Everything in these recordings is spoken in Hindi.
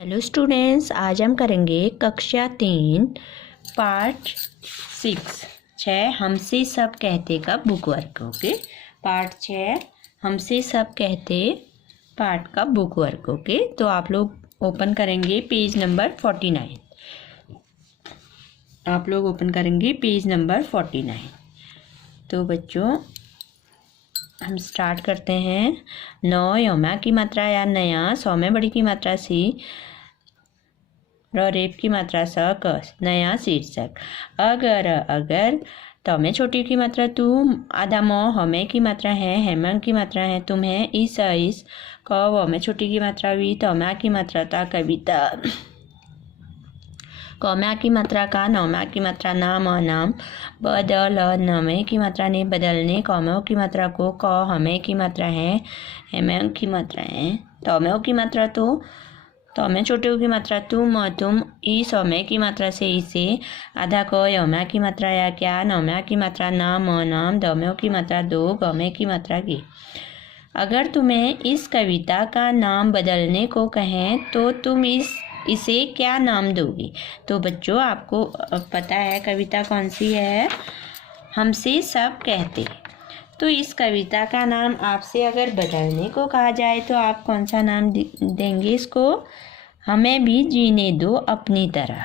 हेलो स्टूडेंट्स, आज हम करेंगे कक्षा 3 पार्ट 6 हमसे सब कहते का बुक वर्क। ओके, पार्ट 6 हमसे सब कहते पार्ट का बुक वर्क। ओके, तो आप लोग ओपन करेंगे पेज नंबर 49। आप लोग ओपन करेंगे पेज नंबर 49। तो बच्चों हम स्टार्ट करते हैं। नौ यौमा की मात्रा या नया, सौ में बड़ी की मात्रा सी, रेप की मात्रा स, क नया शीर्षक। अगर अगर, तो में छोटी की मात्रा तू, आधा मो हमें की मात्रा है, हेमंग की मात्रा है तुम्हें, इस क वो में छोटी की मात्रा वी, तोमा की मात्रा ता कविता, कौम्या की मात्रा का, नौम्या की मात्रा नाम नाम, बदल नमे की मात्रा ने बदलने, कौमों की मात्रा को, क हमें की मात्रा है, हेमंग की मात्रा है, तोम्यों की मात्रा तो में छोटे की मात्रा तुम, ई सौम्य की मात्रा से इसे, आधा को यौम्या की मात्रा या क्या, नौम्या की मात्रा नाम नाम, दौम्यों की मात्रा दो, गौमे की मात्रा की। अगर तुम्हें इस कविता का नाम बदलने को कहें तो तुम इसे क्या नाम दोगी? तो बच्चों आपको पता है कविता कौन सी है? हमसे सब कहते। तो इस कविता का नाम आपसे अगर बदलने को कहा जाए तो आप कौन सा नाम देंगे इसको? हमें भी जीने दो अपनी तरह।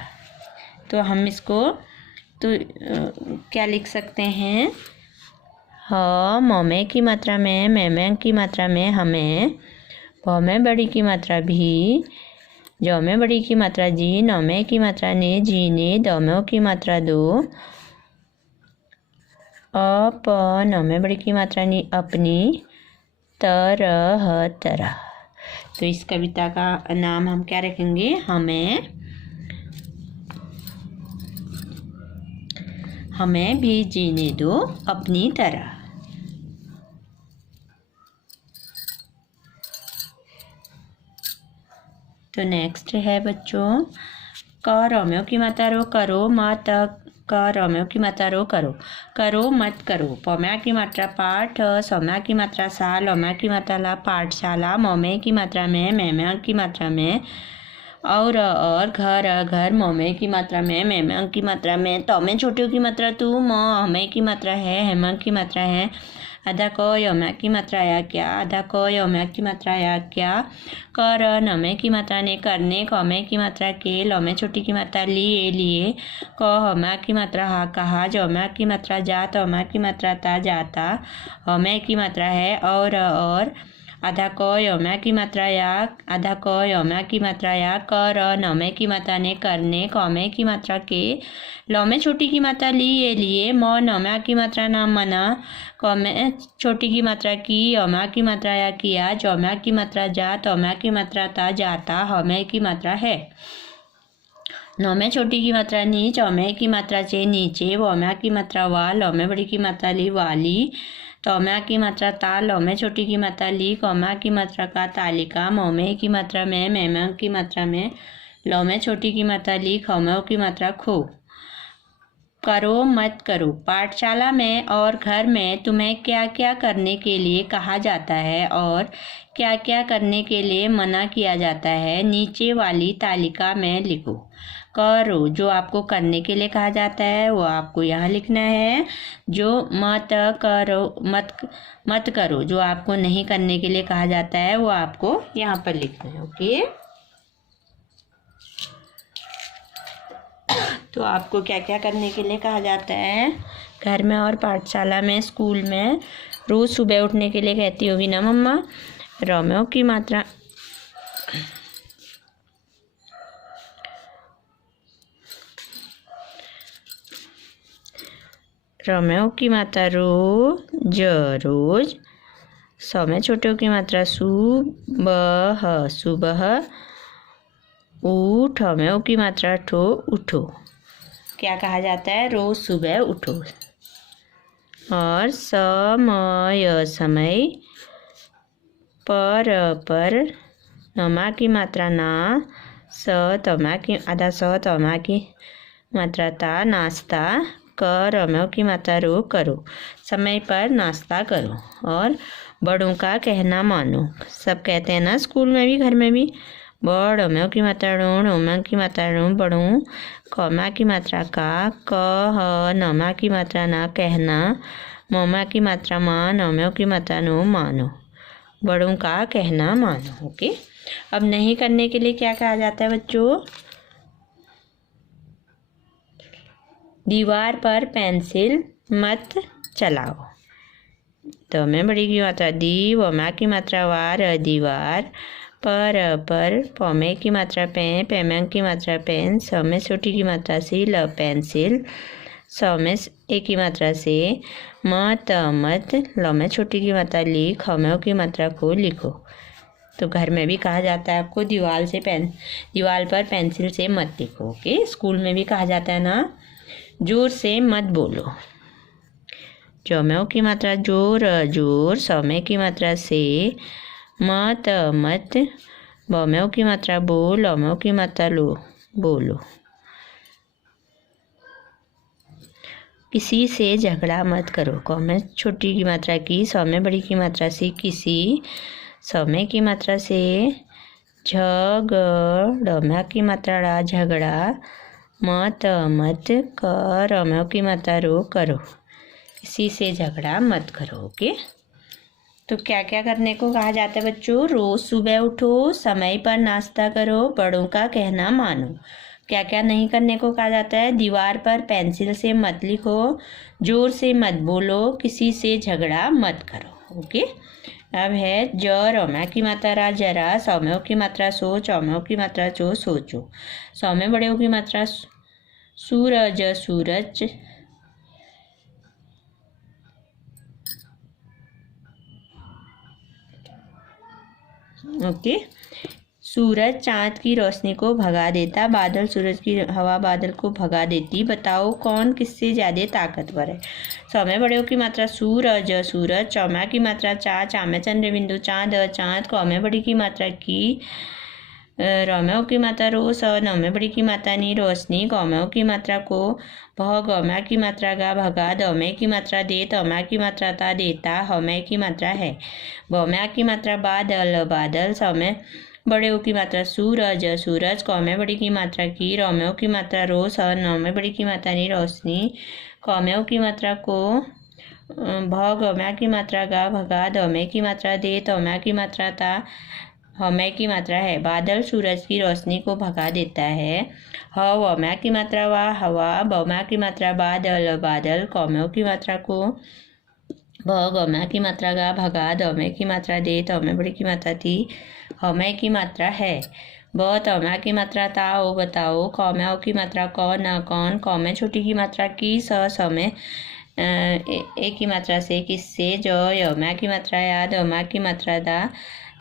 तो हम इसको क्या लिख सकते हैं? मोमे की मात्रा में, मैम की मात्रा में हमें, भ में बड़ी की मात्रा भी, जौ में बड़ी की मात्रा जी, नौमे की मात्रा ने जीने, दौम्यों की मात्रा दो, अप नौमे बड़ी की मात्रा ने अपनी, तरह। तो इस कविता का नाम हम क्या रखेंगे? हमें भी जीने दो अपनी तरह। तो नेक्स्ट है बच्चों, क रोम्यो की मात्रा रो करो, मत क रोम्यो की मात्रा रो करो मत करो, पौम्या की मात्रा पाठ, सौम्या की मात्रा सा, लौम्या की मात्रा ला, पाठशाला, मौमे की मात्रा में, मैम्या की मात्रा में, और घर मौमे की मात्रा में, मैम्या की मात्रा में, तो में छोटियों की मात्रा तू, हमें की मात्रा है, हेमंग की मात्रा है, आधा को यौम्या की मात्रा या क्या, आधा को यौम्या की मात्रा या क्या, कर नमे की मात्रा ने करने, कौमे की मात्रा के, लौमे छोटी की मात्रा लिए, क हमा की मात्रा हा कहा, जौम्या की मात्रा जा, तौम्या की मात्रा ता जाता, हमें की मात्रा है, और आधा को यौम्या की मात्रा या, आधा को यौम्या की मात्रा या, कर नौमे की मात्रा ने करने, कौमे की मात्रा के, लौमे छोटी की मात्रा लिए, मौ नौम्या की मात्रा नाम मना, कौमे छोटी की मात्रा की, यौम्या की मात्रा या किया, जौम्या की मात्रा जा, तौम्या की मात्रा ता जाता, हमें की मात्रा है, नौमे छोटी की मात्रा नी, चौमे की मात्रा से नीचे, वौम्या की मात्रा वा, लौमे बड़ी की मात्रा ली वाली, तौम्या की मात्रा ता, लौमे छोटी की मात्रा ली, कौम्या की मात्रा का तालिका, मौमे की मात्रा में, मैम्या की मात्रा में, लौमे छोटी की मात्रा ली, खौम्यों की मात्रा खो। करो मत करो, पाठशाला में और घर में तुम्हें क्या क्या करने के लिए कहा जाता है और क्या क्या करने के लिए मना किया जाता है, नीचे वाली तालिका में लिखो। करो, जो आपको करने के लिए कहा जाता है वो आपको यहाँ लिखना है। जो मत करो, जो आपको नहीं करने के लिए कहा जाता है वो आपको यहाँ पर लिखना है। ओके, तो आपको क्या क्या करने के लिए कहा जाता है घर में और पाठशाला में, स्कूल में? रोज़ सुबह उठने के लिए कहती होगी ना मम्मा? रोम्यो की मात्रा रोज, सौ में छोटों की मात्रा सुबह, ऊठ हमें की मात्रा ठो, उठो। क्या कहा जाता है? रोज सुबह उठो। और समय, पर नमा की मात्रा ना, तमा की, आधा तमा की मात्रा ता, नाश्ता, रम्यों की मात्रा रो करो, समय पर नाश्ता करो। और बड़ों का कहना मानो, सब कहते हैं ना स्कूल में भी घर में भी, ब डोम्यो की मात्रा ड़ो णोम्या की मात्रा णो बड़ू कौमा की मात्रा का क ह नमा की मात्रा ना कहना मोमा की मात्रा माँ नौम्यों की मात्रा नो मानो बड़ों का कहना मानो। ओके, अब नहीं करने के लिए क्या कहा जाता है बच्चों? दीवार पर पेंसिल मत चलाओ। तो मैं बड़ी की मात्रा दी, वमा की मात्रा वार दीवार, पर पौमे की मात्रा पैम्यांग की मात्रा पेन, सौमे छोटी की मात्रा सी ल पेंसिल, सौमे ए की मात्रा से मत लौमे छोटी की मात्रा लिख, हमें की मात्रा को लिखो। तो घर में भी कहा जाता है आपको दीवार पर पेंसिल से मत लिखो। ओके, स्कूल में भी कहा जाता है ना, जोर से मत बोलो। चौम्यों की मात्रा जोर, सौम्य की मात्रा से मत, बौम्यों की मात्रा बोल, लौम्यों की मात्रा लो, बोलो। किसी से झगड़ा मत करो। कौमे छोटी की मात्रा की, सौम्य बड़ी की मात्रा से किसी, सौम्य की मात्रा से झगड़ा की मात्रा ड़ा झगड़ा, मत रम्यों की मात्रा रो करो। किसी से झगड़ा मत करो। ओके, तो क्या क्या करने को कहा जाता है बच्चों? रोज सुबह उठो, समय पर नाश्ता करो, बड़ों का कहना मानो। क्या क्या नहीं करने को कहा जाता है? दीवार पर पेंसिल से मत लिखो, जोर से मत बोलो, किसी से झगड़ा मत करो। ओके, अब है रम्या की मात्रा रा जरा, सौम्यों की मात्रा सो, चौम्यों की मात्रा चो सोचो। सौम्य बड़ों की मात्रा सूरज सूरज, ओके, सूरज चांद की रोशनी को भगा देता, बादल सूरज की हवा बादल को भगा देती। बताओ कौन किससे ज्यादा ताकतवर है? सौम्य बड़ों की मात्रा सूरज, चौम्या की मात्रा चामे चंद्र बिंदु चांद, कौम्य बड़ी की मात्रा की, रौम्यों की मात्रा रोस, नौम्य बड़ी की मात्रा नी रोशनी, कौम्यों की मात्रा को भौ, गौम्या की मात्रा गा भगा, दौम्य की मात्रा दे, तौम्या की मात्रा ता देता, हौम्य की मात्रा है, बौम्या की मात्रा बादल, सौम्य बड़े की मात्रा सूरज, कौम्य बड़ी की मात्रा की, रौम्यों की मात्रा रोस और नौम्य बड़ी की मात्रा नी रोशनी, कौम्यों की मात्रा को भौ, गौम्या की मात्रा गा भगा, दौम्य की मात्रा दे, तौम्या की मात्रा ता, हौम्य की मात्रा है, बादल सूरज की रोशनी को भगा देता है, हौम्या की मात्रा वा हवा, बौम्या की मात्रा बादल, कौम्यों की मात्रा को भौ, गौम्या की मात्रा गा भगा, दौम्य की मात्रा दे, तौम्य बड़ी की मात्रा थी, हौम्य की मात्रा है, ब तौम्या की मात्रा ता ओ बताओ, कौम्याओं की मात्रा कौन कौन, कौम्य छोटी की मात्रा की, सौम्य ए की मात्रा से किससे, यौम्या की मात्रा या, दौम्या की मात्रा दा,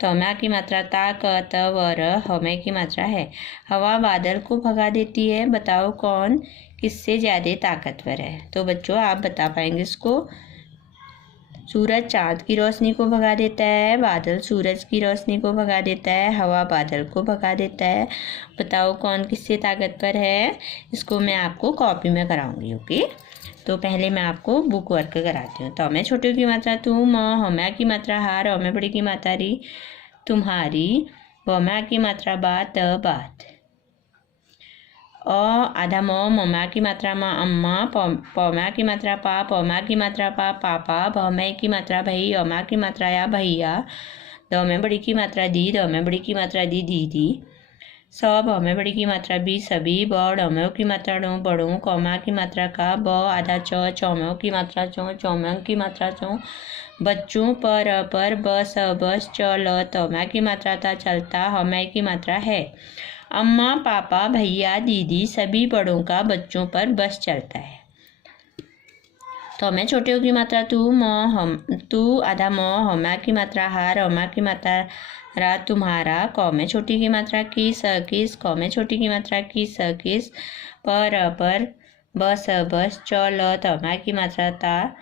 तौम्या की मात्रा ता वर, हौम्य की मात्रा है, हवा बादल को भगा देती है। बताओ कौन किससे ज्यादा ताकतवर है? तो बच्चों आप बता पाएंगे इसको। सूरज चांद की रोशनी को भगा देता है, बादल सूरज की रोशनी को भगा देता है, हवा बादल को भगा देता है। बताओ कौन किससे ताकतवर है? इसको मैं आपको कॉपी में कराऊंगी। ओके, तो पहले मैं आपको बुक वर्क कराती हूँ। तो मैं छोटी की मात्रा तुम, हौम्या की मात्रा हार, हौम्य बड़ी की मात्रा री तुम्हारी, बौम्या की मात्रा बात, आधा मौम्या की मात्रा माँ अम्मा, पौम्या की मात्रा पा, पौम्या की मात्रा पापा, भौम्या की मात्रा भई, औम्या की मात्रा या भैया, दौम्य बड़ी की मात्रा दी, दौम्य बड़ी की मात्रा दी दीदी, भौम्य बड़ी की मात्रा भी सभी, डौम्यों की मात्रा डो बड़ों, कौम्या की मात्रा का ब, आधा चौम्यों की मात्रा चौम्यों की मात्रा बच्चों, पर बस चल, तौम्या की मात्रा था चलता, हौम्य की मात्रा है, अम्मा पापा भैया दीदी सभी बड़ों का बच्चों पर बस चलता है। तो मैं छोटे की मात्रा तू, आधा हौम्या की मात्रा हार, हौम्या की मात्रा रा तुम्हारा, कौमे छोटी की मात्रा किस, कौमे छोटी की मात्रा किस, पर बस चल, तौम्या की मात्रा ता,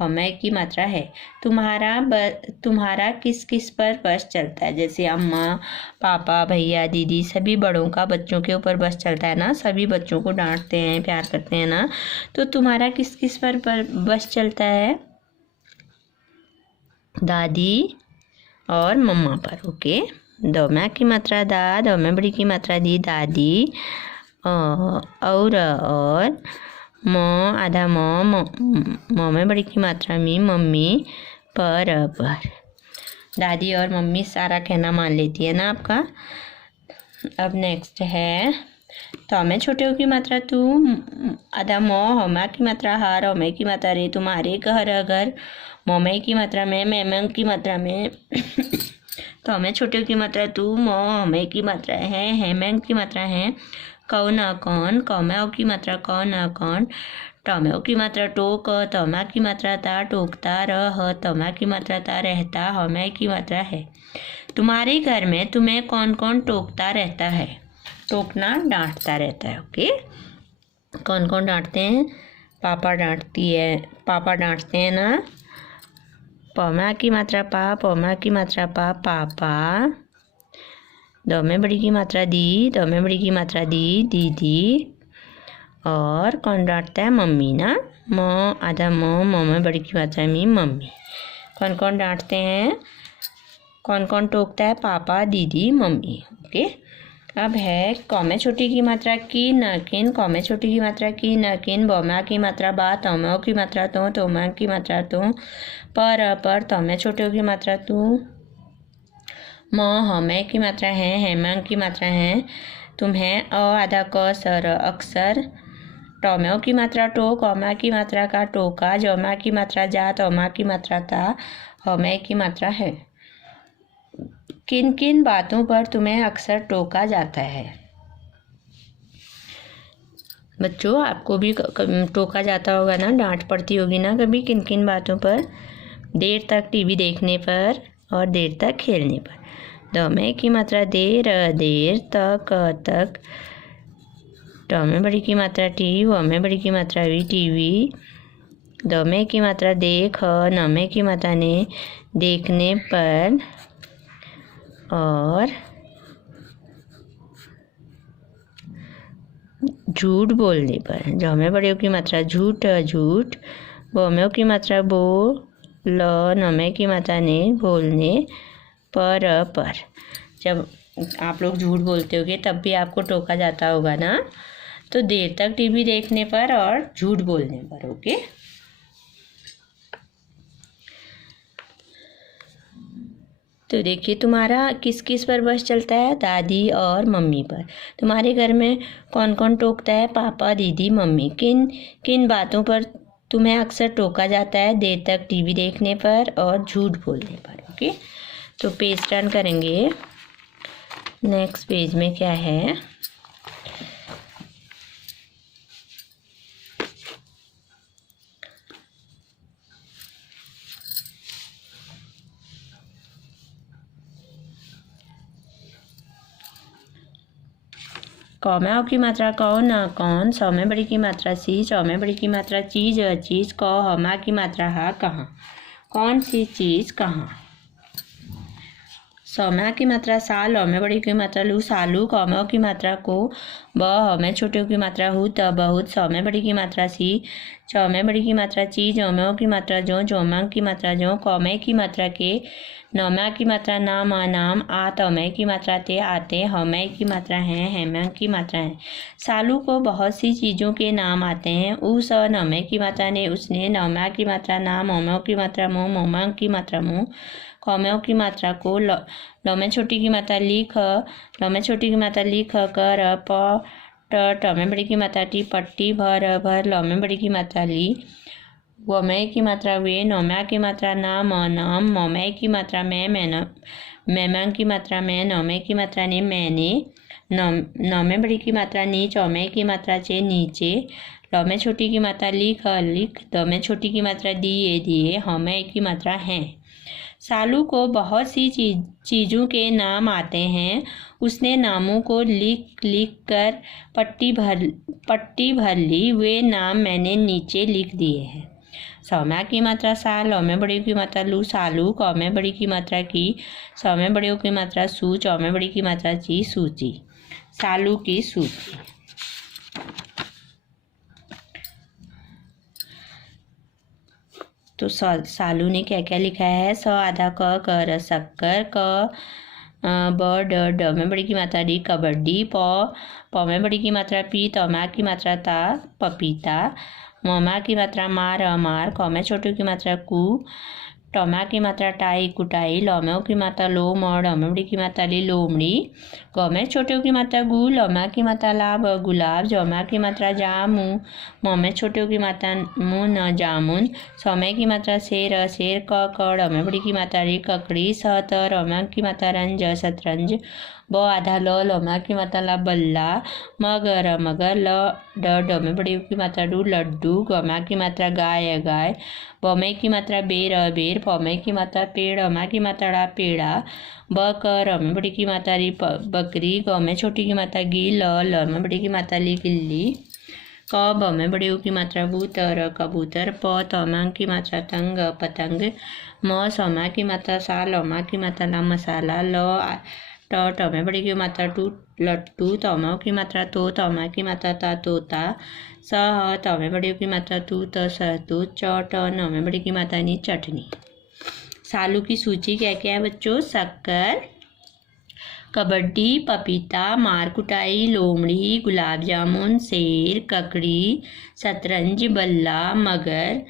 हौम्य की मात्रा है, तुम्हारा किस किस पर बस चलता है? जैसे अम्मा पापा भैया दीदी सभी बड़ों का बच्चों के ऊपर बस चलता है ना, सभी बच्चों को डांटते हैं प्यार करते हैं ना, तो तुम्हारा किस किस पर बस चलता है? दादी और मम्मा पर। ओके, दौम्या की मात्रा दा, दौम्या बड़ी की मात्रा दी दादी, और म आधा म में बड़ी की मात्रा मी मम्मी, पर दादी और मम्मी सारा कहना मान लेती है ना आपका। अब नेक्स्ट है तो में छोटे की मात्रा तू, आधा हमा की मात्रा हार, हमें की मात्रा रे, तुम्हारे घर अगर, मोमे की मात्रा में, मैमंग की मात्रा में तो में छोटे की मात्रा तू, हमें की मात्रा है, हेमंग की मात्रा है, कौन कौन, कौमेओ की मात्रा कौन कौन, टमेओ की मात्रा टोक, तमा की मात्रा ता, टोकता रह, तमा की मात्रा ता, रहता, हमें की मात्रा है। तुम्हारे घर में तुम्हें कौन कौन टोकता रहता है? टोकना डांटता रहता है। ओके, कौन कौन डांटते हैं? पापा डांटते हैं ना। पौमा की मात्रा पा, पौमा की मात्रा पा, पापा। दो में बड़ी की मात्रा दी, दो में बड़ी की मात्रा दी, दीदी। और कौन डांटता है? मम्मी ना। आधा म में बड़ी की मात्रा मी, मम्मी। कौन कौन डांटते हैं? कौन कौन टोकता है? पापा, दीदी, मम्मी। ओके, अब है कौमे छोटी की मात्रा की, न किन, कौमे छोटी की मात्रा की, न किन, बौमा की मात्रा बा, तौमो की मात्रा तो, तोमा की मात्रा तो, पर, तौमे छोटे की मात्रा तू, हमें की मात्रा है, हेमंग की मात्रा है, तुम्हें, आधा क सर अक्सर, टौमेओ की मात्रा टो, कौमा की मात्रा का टोका, जौमा की मात्रा जा, तौमा की मात्रा ता, हमें की मात्रा है। किन किन बातों पर तुम्हें अक्सर टोका जाता है? बच्चों, आपको भी टोका जाता होगा ना, डांट पड़ती होगी ना कभी, किन किन बातों पर? देर तक टीवी देखने पर और देर तक खेलने पर। दौमे की मात्रा देर, देर तक, टौमे बड़ी की मात्रा टी, वमे बड़ी की मात्रा वी, टीवी। दौमे की मात्रा देख, नमे की मात्रा ने, देखने पर और झूठ बोलने पर। जौमे बड़े की मात्रा झूठ, झूठ। बोमेओ की मात्रा बो, नमे की मात्रा ने, बोलने पर। जब आप लोग झूठ बोलते होगे तब भी आपको टोका जाता होगा ना, तो देर तक टीवी देखने पर और झूठ बोलने पर। ओके, तो देखिए तुम्हारा किस किस पर बस चलता है? दादी और मम्मी पर। तुम्हारे घर में कौन कौन टोकता है? पापा, दीदी, मम्मी। किन किन बातों पर तुम्हें अक्सर टोका जाता है? देर तक टीवी देखने पर और झूठ बोलने पर। ओके, तो पेज टर्न करेंगे। नेक्स्ट पेज में क्या है? कौमेओ की मात्रा कौन कौन, सौ में बड़ी की मात्रा सी, चौ में बड़ी की मात्रा चीज, चीज कौ, हमा की मात्रा हा, कहाँ, कौन सी चीज कहाँ। सौम्या की मात्रा साल, लौ में बड़ी की मात्रा लू, सालू। कौमेओ की मात्रा को ब, हमें छोटे की मात्रा हु, त, बहुत। सौ में बड़ी की मात्रा सी, चौ में बड़ी की मात्रा ची, जौमेओ की मात्रा जो, जोमांग की मात्रा जो, कौमे की मात्रा के, नौम्या की मात्रा नाम, नाम। आ, तौमे की मात्रा ते, आते। हमें की मात्रा है, हेमंग की मात्रा है। सालू को बहुत सी चीज़ों के नाम आते हैं। उस, नौमे की मात्रा ने, उसने। नौम्या की मात्रा नाम, मोमो की मात्रा मुँह, मोमांग की मात्रा मुँह। कौमेओ की मात्रा को लौ में छोटी की मात्रा लिख, लौ में छोटी की मात्रा लिख, कर, प, ट में बड़ी की मात्रा टी, पट्टी, भर, लौ में बड़ी की मात्रा ली। वमय की मात्रा वे, नौम्या की मात्रा नाम, नाम। मौमय की मात्रा मैमांग की मात्रा मैं, नौमे की मात्रा ने, मैंने। नौमे बड़ी की मात्रा नी, चौमे की मात्रा चे, नीचे। लौ में छोटी की मात्रा लिख, लिख। दो में छोटी की मात्रा दिए, दिए। हमें की मात्रा है। सालू को बहुत सी चीज़ों के नाम आते हैं। उसने नामों को लिख लिख कर पट्टी भर ली। वे नाम मैंने नीचे लिख दिए हैं। सौम्या की मात्रा सा, लौ में बड़ी की मात्रा लू, सालू। कौ में बड़ी की मात्रा की, सौ में बड़ी की मात्रा सू, चौ में बड़ी की मात्रा ची, सूची। सालू की सूची। तो सालू ने क्या क्या लिखा है? स, आधा क, कर, शक्कर। क, ब ड में बड़ी की मात्रा डी कबड्डी। प में बड़ी की मात्रा पी, त में की मात्रा ता पपीता। म की मात्रा मार मार। क में छोटी की मात्रा कु। टमा की मात्रा टाई कुटाई। ल में की मात्रा लो म। ड में बड़ी की मात्रा ली लोमड़ी। ग में छोटे की मात्रा गु। ल में की मात्रा लाभ गुलाब। ज में की मात्रा जामू। म में छोटे की मात्रा मु न जामुन। स में की मात्रा शेर शेर। क ड में बड़ी की मात्रा री ककड़ी। स त र में की मात्रा रंज शतरंज। ब आधा ल में की मात्रा ला बल्ला। मगर मगर। ल ड में बड़ी की मात्रा डू लड्डू। ग में की मात्रा गाय गाय। ब में की मात्रा बेर बेर। प में की मात्रा पेड़। में की मात्रा ड़ा पेड़ा। ब क र में बड़ी की मात्रा री बकरी। ग में छोटी की मात्रा गी। ल में बड़ी की मात्रा ली गिल्ली। क ब में बड़ी की मात्रा बू त र कबूतर। प त में की मात्रा तंग पतंग। म स में की मात्रा सा। ल में की मात्रा ला मसाला। ल ट में बड़ी की मात्रा टू लट्टू। त में की मात्रा तो। त में की मात्रा ता तोता। स ह त में बड़ी की मात्रा तू त सहतूत। च ट न में बड़ी की मात्रा नी चटनी। सालू की सूची क्या क्या है बच्चों? शक्कर, कबड्डी, पपीता, मार कुटाई, लोमड़ी, गुलाब जामुन, शेर, ककड़ी, शतरंज, बल्ला, मगर,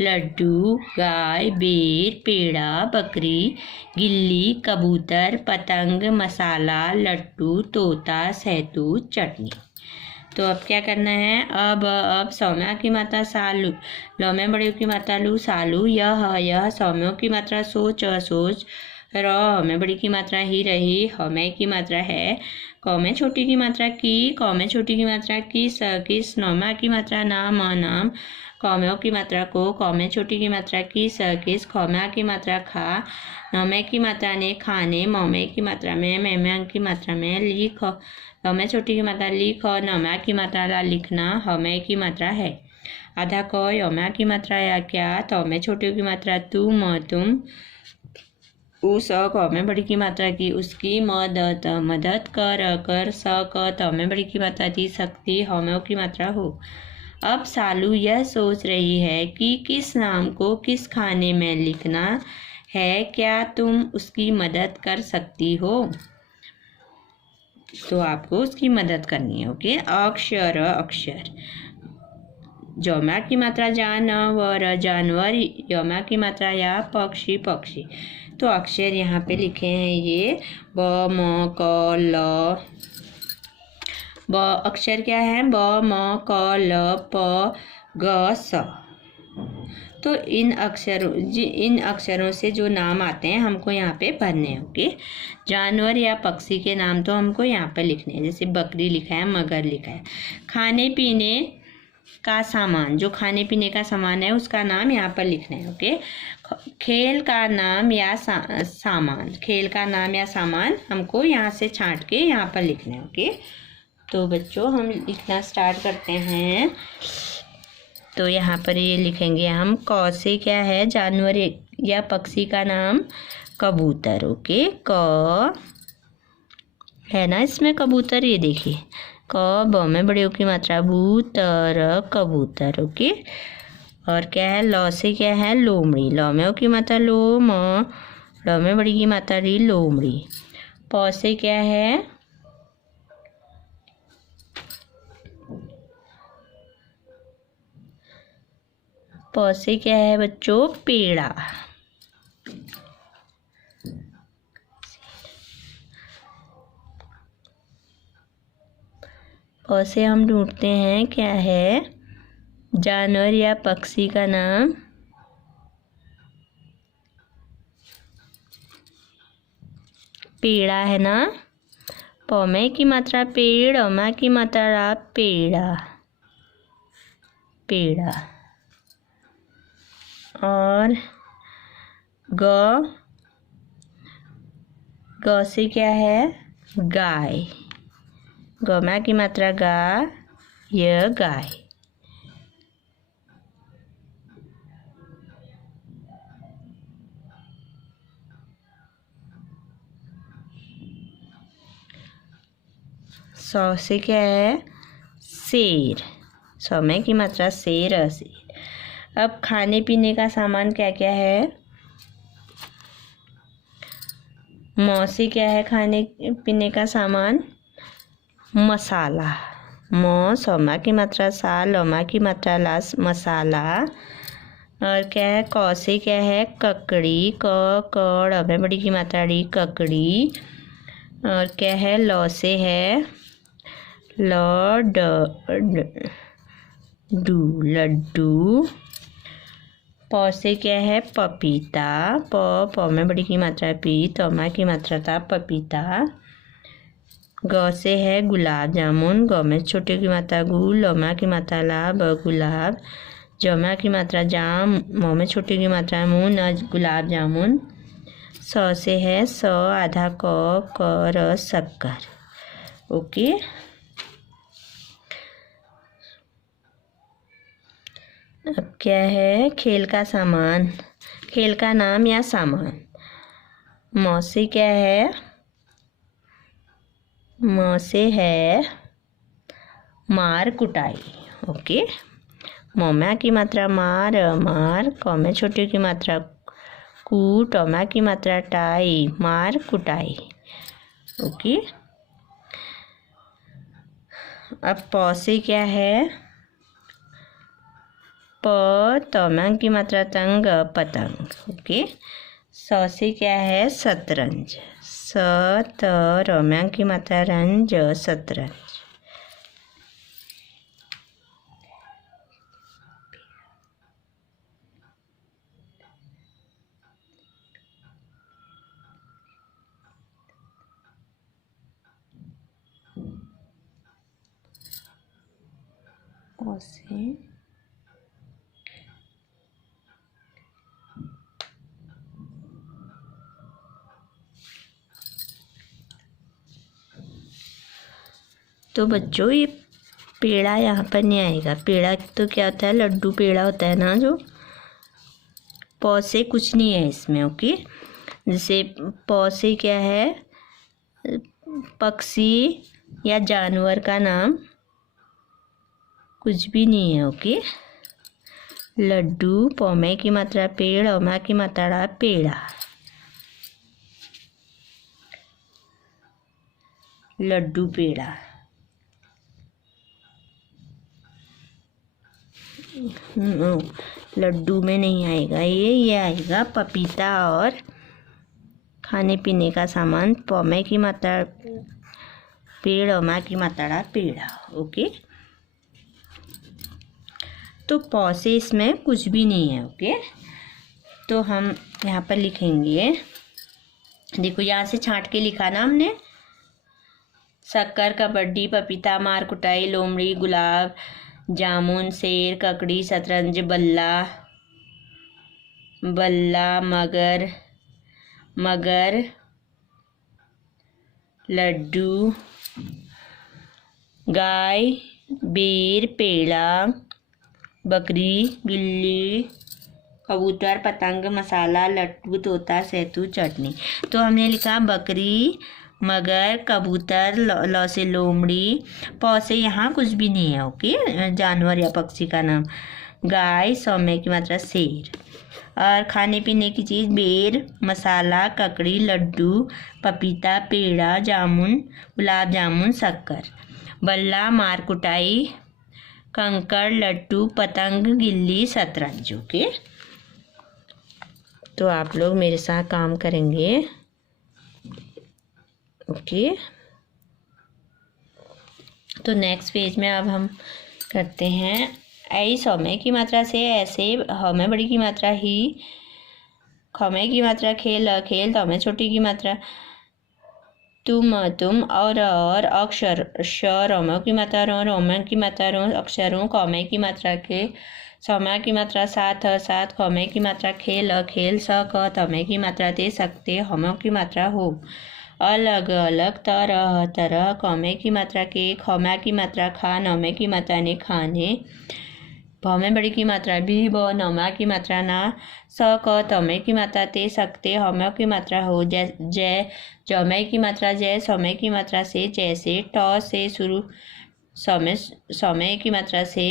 लड्डू, गाय, बेर, पेड़ा, बकरी, गिल्ली, कबूतर, पतंग, मसाला, लट्टू, तोता, सहतूत, चटनी। तो अब क्या करना है? अब सौम्या की मात्रा सालू। ल में बड़ी की मात्रा लू सालू। यह सौम्यों की मात्रा सोच सोच। र में बड़ी की मात्रा ही रही। ह में की मात्रा है। क में छोटी की मात्रा की। क में छोटी की मात्रा किस किस। न में की मात्रा नाम नाम। क में की मात्रा को। क में छोटी की मात्रा किस किस। ख में की मात्रा खा। न में की मात्रा ने खाने। म में की मात्रा में की मात्रा में लिख। ल में छोटी की मात्रा लिख। न में की मात्रा ला लिखना। ह में की मात्रा है। आधा क य में की मात्रा या क्या। त में छोटी की मात्रा तू म तुम। उ स क में बड़ी की मात्रा की उसकी। मदद मदद कर स क त में बड़ी की मात्रा थी शक्ति। ह में की मात्रा हो। अब सालू यह सोच रही है कि किस नाम को किस खाने में लिखना है। क्या तुम उसकी मदद कर सकती हो? तो आपको उसकी मदद करनी है। ओके। अक्षर अक्षर। जमा की मात्रा जानवर जानवर। यमा की मात्रा या पक्षी पक्षी। तो अक्षर यहाँ पे लिखे हैं ये ब म क ल। ब अक्षर क्या है? ब म क ल प ग स। तो इन अक्षरों से जो नाम आते हैं हमको यहाँ पे भरने हैं। ओके। जानवर या पक्षी के नाम तो हमको यहाँ पे लिखने हैं। जैसे बकरी लिखा है, मगर लिखा है। खाने पीने का सामान, जो खाने पीने का सामान है उसका नाम यहाँ पर लिखना है। ओके। खेल का नाम या सामान, खेल का नाम या सामान हमको यहाँ से छांट के यहाँ पर लिखना है। ओके। तो बच्चों हम लिखना स्टार्ट करते हैं। तो यहाँ पर ये लिखेंगे हम। क से क्या है? जानवर या पक्षी का नाम कबूतर। ओके। क है ना इसमें कबूतर, ये देखिए। क ब में बड़ी की मात्रा बू त र कबूतर। ओके। और क्या है? ल से क्या है? लोमड़ी। ल में की मात्रा लो म। ल में बड़ी की मात्रा री लोमड़ी। प से क्या है? प से क्या है बच्चों? पेड़ा। प से हम ढूंढते हैं क्या है? जानवर या पक्षी का नाम पेड़ा है ना। प में की मात्रा पेड़। अ में की मात्रा रा पेड़ा पेड़ा। और ग से क्या है? गाय। ग में की मात्रा गा, यह गाय। सौ से क्या है? शेर। सौ में की मात्रा शेर शेर। अब खाने पीने का सामान क्या क्या है? म से क्या है खाने पीने का सामान, मसाला। म सौमा की मात्रा सा, लौमा की मात्रा ला, मसाला। और क्या है, क से क्या है, ककड़ी। कड़ में बड़ी की मात्रा डी, ककड़ी। और क्या है, लौ से है लड्डू। प से क्या है, पपीता। प में बड़ी की मात्रा पी, तौमा की मात्रा था, पपीता। ग से है गुलाब जामुन। ग में छोटे की मात्रा गु, लौमा की मात्रा ला, गुलाब। जमा की मात्रा जाम, म में छोटे की मात्रा मुँह, न गुलाब जामुन। स से है आधा क शक्कर। ओके। अब क्या है, खेल का सामान, खेल का नाम या सामान। म से क्या है, म से है मार कुटाई। ओके। मोमा की मात्रा मार, क में छोटी की मात्रा कू, टोमा की मात्रा टाई, मार कुटाई। ओके। अब प से क्या है, तौमा की मात्रा तंग, पतंग। ओके। स से क्या है, शतरंज। रौमा की मात्रा रंज, शतरंज। से तो बच्चों ये पेड़ा यहाँ पर नहीं आएगा। पेड़ा तो क्या होता है, लड्डू पेड़ा होता है ना, जो प से कुछ नहीं है इसमें। ओके। जैसे प से क्या है, पक्षी या जानवर का नाम कुछ भी नहीं है। ओके। लड्डू, पौमे की मात्रा पेड़, औमा की मात्रा पेड़ा, लड्डू पेड़ा। लड्डू में नहीं आएगा ये आएगा पपीता और खाने पीने का सामान। पौमे की मात्रा पेड़, औमा की मात्रा पेड़ा। ओके। तो प से इसमें कुछ भी नहीं है। ओके। तो हम यहाँ पर लिखेंगे, देखो यहाँ से छांट के लिखा ना हमने, शक्कर, कबड्डी, पपीता, मार कुटाई, लोमड़ी, गुलाब जामुन, शेर, ककड़ी, शतरंज, बल्ला, मगर, लड्डू, गाय, बेर, पेड़ा, बकरी, गिल्ली, कबूतर, पतंग, मसाला, लट्टू, तोता, सैतू, चटनी। तो हमने लिखा बकरी, मगर, कबूतर, लौ से लोमड़ी, पौ से यहाँ कुछ भी नहीं है। ओके। जानवर या पक्षी का नाम, गाय, सौम्य की मात्रा शेर। और खाने पीने की चीज़, बेर, मसाला, ककड़ी, लड्डू, पपीता, पेड़ा, जामुन, गुलाब जामुन, शक्कर। बल्ला, मार कुटाई, कंकड़, लड्डू, पतंग, गिल्ली, शतरंज। ओके। तो आप लोग मेरे साथ काम करेंगे। ओके। तो नेक्स्ट पेज में अब हम करते हैं, ऐ सौम्य की मात्रा से ऐसे, हमें बड़ी की मात्रा ही, खमे की मात्रा खेल, तौमे छोटी की मात्रा तुम, और अक्षर, रौमों की मात्रा रोमन की मात्रा रो, अक्षरों, कौमे की मात्रा के, सौम्या की मात्रा सात, खौमे की मात्रा खेल, तौमे की मात्रा ते, सकते, हमों की मात्रा हो, अलग अलग, तरह, कौमे की मात्रा के, खौमा की मात्रा खा, नौमे की मात्रा ने, खाने, भौमे बड़ी की मात्रा भी, नौमा की मात्रा ना, तौमे की मात्रा ते, सकते, हमों की मात्रा हो, जय, जौमे की मात्रा जय, सौमे की मात्रा से, जैसे, ट से शुरू, सौमे की मात्रा से,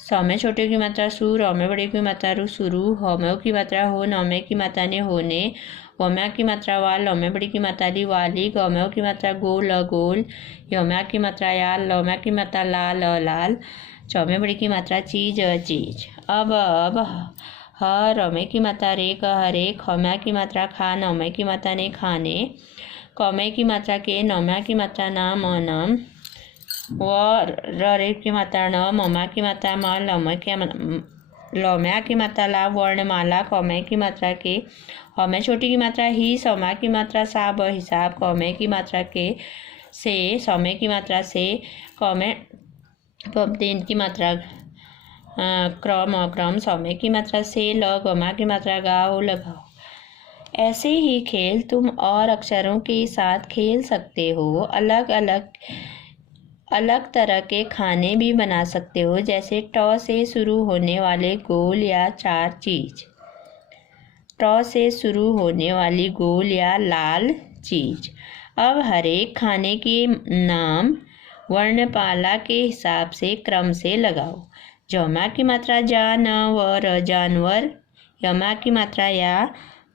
सौमे छोटे की मात्रा सु, रौमे बड़े की मात्रा रु, शुरू, होमो की मात्रा हो, नौमे की मात्रा ने, होने, वम्या की मात्रा वा, लम्या बड़ी की मात्रा ली, वाली, गम्या की मात्रा गो, ल गोल, यम्या की मात्रा या, लम्या की मात्रा ला, ल लाल, चौम्या बड़ी की मात्रा चीज, चीज। अब ह, रमे की मात्रा रे, क हरे, खम्या की मात्रा खा, नमे की मात्रा ने, खाने, कौमे की मात्रा के, नौम्या की मात्रा नाम, नम, व रे की मात्रा न, ममा की मात्रा म, लौम्या की मात्रा ला, वर्णमाला, कौमे की मात्रा के, हमें छोटी की मात्रा ही, सौम्या की मात्रा सा, ब हिसाब, कौमे की मात्रा के, से, सौम्य की मात्रा से, कौमे तीन की मात्रा क्रम, अक्रम, सौम्य की मात्रा से, ल, गमा की मात्रा गाओ, लगाओ। ऐसे ही खेल तुम और अक्षरों के साथ खेल सकते हो। अलग तरह के खाने भी बना सकते हो, जैसे ट से शुरू होने वाले गोल या चार चीज, ट से शुरू होने वाली गोल या लाल चीज। अब हर एक खाने के नाम वर्णमाला के हिसाब से क्रम से लगाओ। जमा की मात्रा जा, न, व, र, जानवर, यमा की मात्रा या,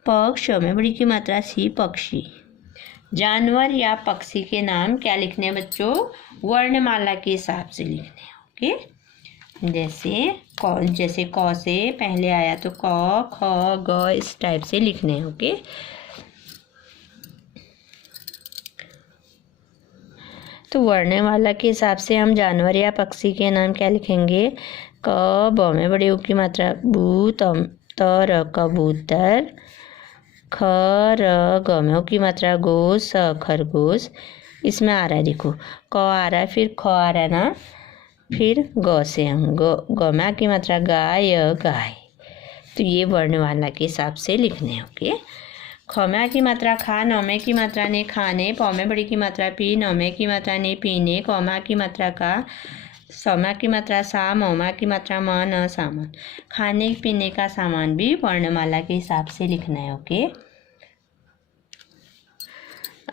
पक्ष, में बड़ी की मात्रा सी, पक्षी। जानवर या पक्षी के नाम क्या लिखने हैं बच्चों? वर्णमाला के हिसाब से लिखने हैं। ओके, जैसे क से पहले आया तो क, ख, ग, इस टाइप से लिखने हैं। ओके, तो वर्णमाला के हिसाब से हम जानवर या पक्षी के नाम क्या लिखेंगे? क, ब में बड़ी उ की मात्रा बू, त, र, कबूतर, ख, र, ग में उ की मात्रा गो, स, खरगोश। इसमें आ रहा है, देखो क आ रहा है, फिर ख आ रहा है ना, फिर ग से हम ग में की मात्रा गाय, गाय। तो ये वर्णमाला के हिसाब से लिखने हैं। ओके, खम्या की मात्रा खा, नौमे की मात्रा ने, खाने, पौमे बड़ी की मात्रा पी, नौमे की मात्रा ने, पीने, कौमा की मात्रा का, सौम्या की मात्रा सा, मौमा की मात्रा म, न, सामान। खाने पीने का सामान भी वर्णमाला के हिसाब से लिखना है। ओके,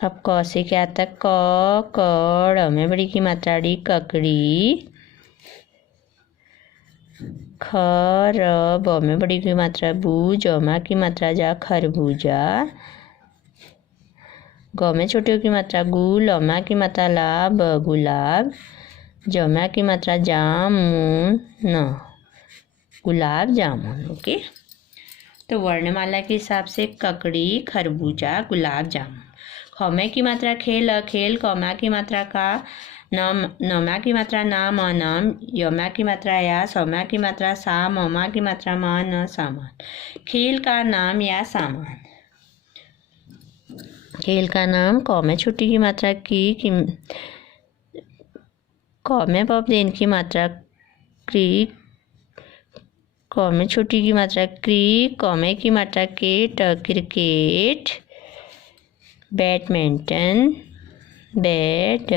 अब क से क्या आता? क, कड़ में बड़ी की मात्रा डी, ककड़ी, ख, र, ब में बड़ी की मात्रा बू, जमा की मात्रा जा, खरबूजा, ग में छोटी की मात्रा गु, लमा की मात्रा ला, ब, गुलाब, जमा की मात्रा जामुन, न, गुलाब जामुन। ओके, तो वर्णमाला के हिसाब से ककड़ी, खरबूजा, गुलाब जामुन। खमे की मात्रा खेल, खेल, कौमा की मात्रा का, नौमा की मात्रा नाम, नाम, यमा की मात्रा या, सौम्या की मात्रा सा, मौमा की मात्रा म, न, सामान। खेल का नाम या सामान। खेल का नाम क में छोटी की मात्रा की, क में पपदेन की मात्रा क्री, क में छोटी की मात्रा क्री, क में की मात्रा केट, क्रिकेट, बैडमिंटन, बैट,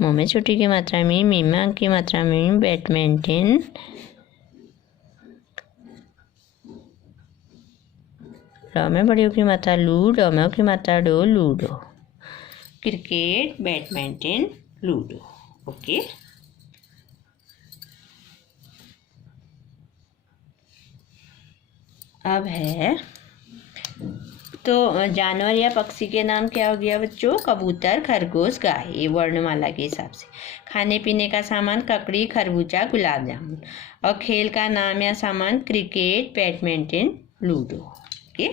म में छोटी की मात्रा में, मीमा की मात्रा में, बैडमिंटन, र में बड़ी की मात्रा लू, ड में की मात्रा डो, ludo. Cricket, badminton, ludo. Okay, अब है तो जानवर या पक्षी के नाम क्या हो गया बच्चों? कबूतर, खरगोश, गाय, ये वर्णमाला के हिसाब से। खाने पीने का सामान ककड़ी, खरबूजा, गुलाब जामुन। और खेल का नाम या सामान क्रिकेट, बैडमिंटन, लूडो। ओके,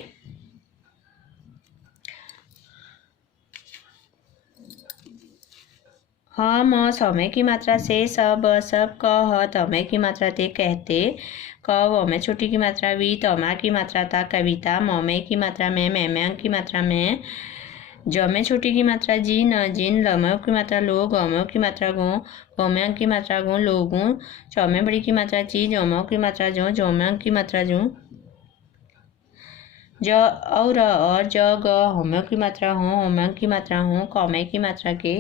हाँ, म, सौम्य की मात्रा से, सब, सब, क, ह, तौम्य की मात्रा ते, कहते, क, व में छोटी की मात्रा वी, तौमा की मात्रा ता, कविता, मौमे की मात्रा में, मैम्या की मात्रा में, ज में छोटी की मात्रा जी, न, जिन, लम की मात्रा लो, गम की मात्रा गो, गौम्या की मात्रा गो, लोगों, चौमे बड़ी की मात्रा ची, जौम की मात्रा जो, जौम्या की मात्रा जो, ज और ज, ग, होम्य की मात्रा हो, होम्या की मात्रा हो, कौमे की मात्रा के,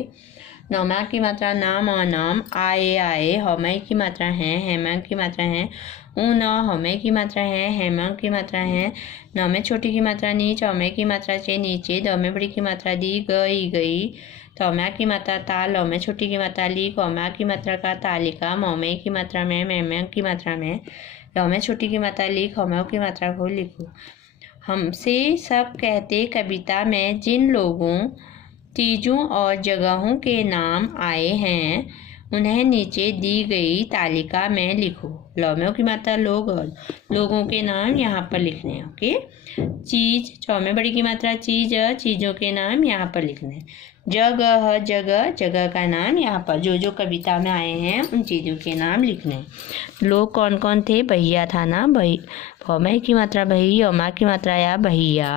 नौमा की मात्रा नाम, नाम, आए, आए, हमें की मात्रा है, हेमा की मात्रा है, न, हमें की मात्रा है, हेमा की मात्रा है, न में छोटी की मात्रा नी, चौमे की मात्रा चे, नीचे, द में बड़ी की मात्रा दी, गई, गई, तौम्या की मात्रा ता, लौ में छोटी की मात्रा ली, कौमा की मात्रा का, तालिका, मौमे की मात्रा में, मैम्या की मात्रा में, लौ में छोटी की मात्रा ली, खौम्या की मात्रा को लिखो। हमसे सब कहते कविता में जिन लोगों, चीज़ों और जगहों के नाम आए हैं उन्हें नीचे दी गई तालिका में लिखो। लौम्यों की मात्रा लोग और लोगों के नाम यहाँ पर लिखने हैं। ओके। चीज़, चौमे बड़ी की मात्रा चीज़, चीज़ों के नाम यहाँ पर लिखने हैं। जगह, जगह, जगह का नाम यहाँ पर जो जो कविता में आए हैं उन चीज़ों के नाम लिखने हैं। लोग कौन कौन थे? भैया था ना, भई भौमे की मात्रा भई, अम्मा की मात्रा या भैया,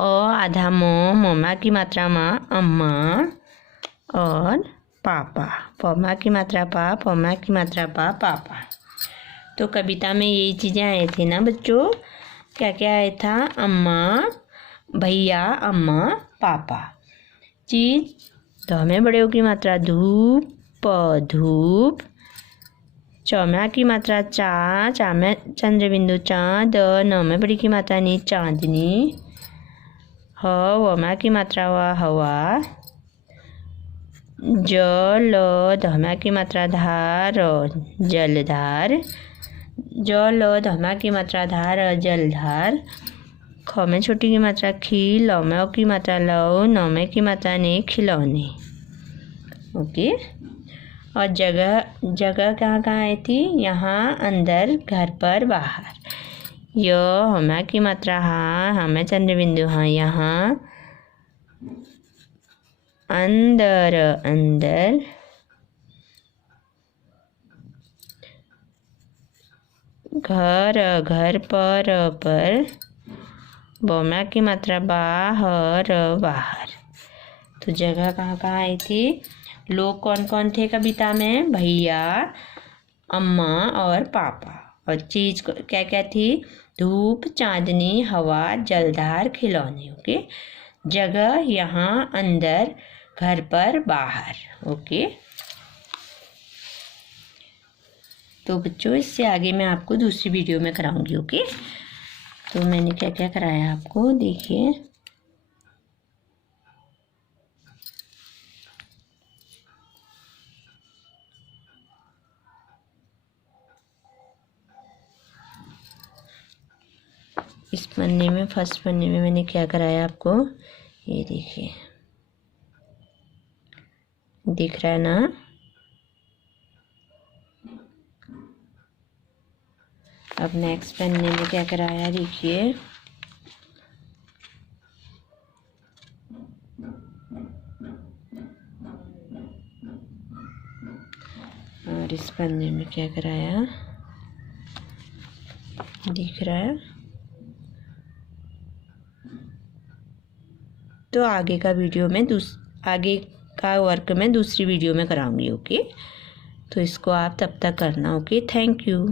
आधा मोमा की मात्रा माँ, अम्मा, और पापा, पौमा की मात्रा पा, पौमा की मात्रा पा, पापा। तो कविता में यही चीज़ें आए थे ना बच्चों। क्या क्या आया था? अम्मा, भैया, अम्मा, पापा। चीज़, धौमे बड़े की मात्रा धूप, धूप, चौमा की मात्रा चा, चा में चंद्र बिंदु चाँद, नौमे बड़ी की मात्रा नी, चांदनी, वमा की मात्रा वा, हवा, जल, धमा की मात्रा धार, जलधार, जल, धमा की मात्रा धार, जलधार, ख में छोटी की मात्रा खी, लौ में की मात्रा लौ, नौ में की मात्रा ने, खिलौने। ओके। और जगह, जगह कहाँ कहाँ आई थी? यहाँ, अंदर, घर पर, बाहर। य हमा की मात्रा हाँ, हमें चंद्र बिंदु हाँ, यहाँ, अंदर, अंदर, घर, घर पर, बोमा की मात्रा बाहर, बाहर। तो जगह कहाँ कहाँ आई थी? लोग कौन कौन थे कविता में? भैया, अम्मा और पापा। और चीज़ क्या क्या थी? धूप, चांदनी, हवा, जलधार, खिलौने। ओके। जगह यहाँ, अंदर, घर पर, बाहर। ओके। तो बच्चों इससे आगे मैं आपको दूसरी वीडियो में कराऊंगी। ओके। तो मैंने क्या क्या कराया आपको देखिए। इस पन्ने में, फर्स्ट पन्ने में मैंने क्या कराया आपको, ये देखिए, दिख रहा है ना? अब नेक्स्ट पन्ने में क्या कराया देखिए। और इस पन्ने में क्या कराया दिख रहा है। तो आगे का वीडियो में आगे का वर्क मैं दूसरी वीडियो में कराऊंगी। ओके। तो इसको आप तब तक करना। ओके। Thank you.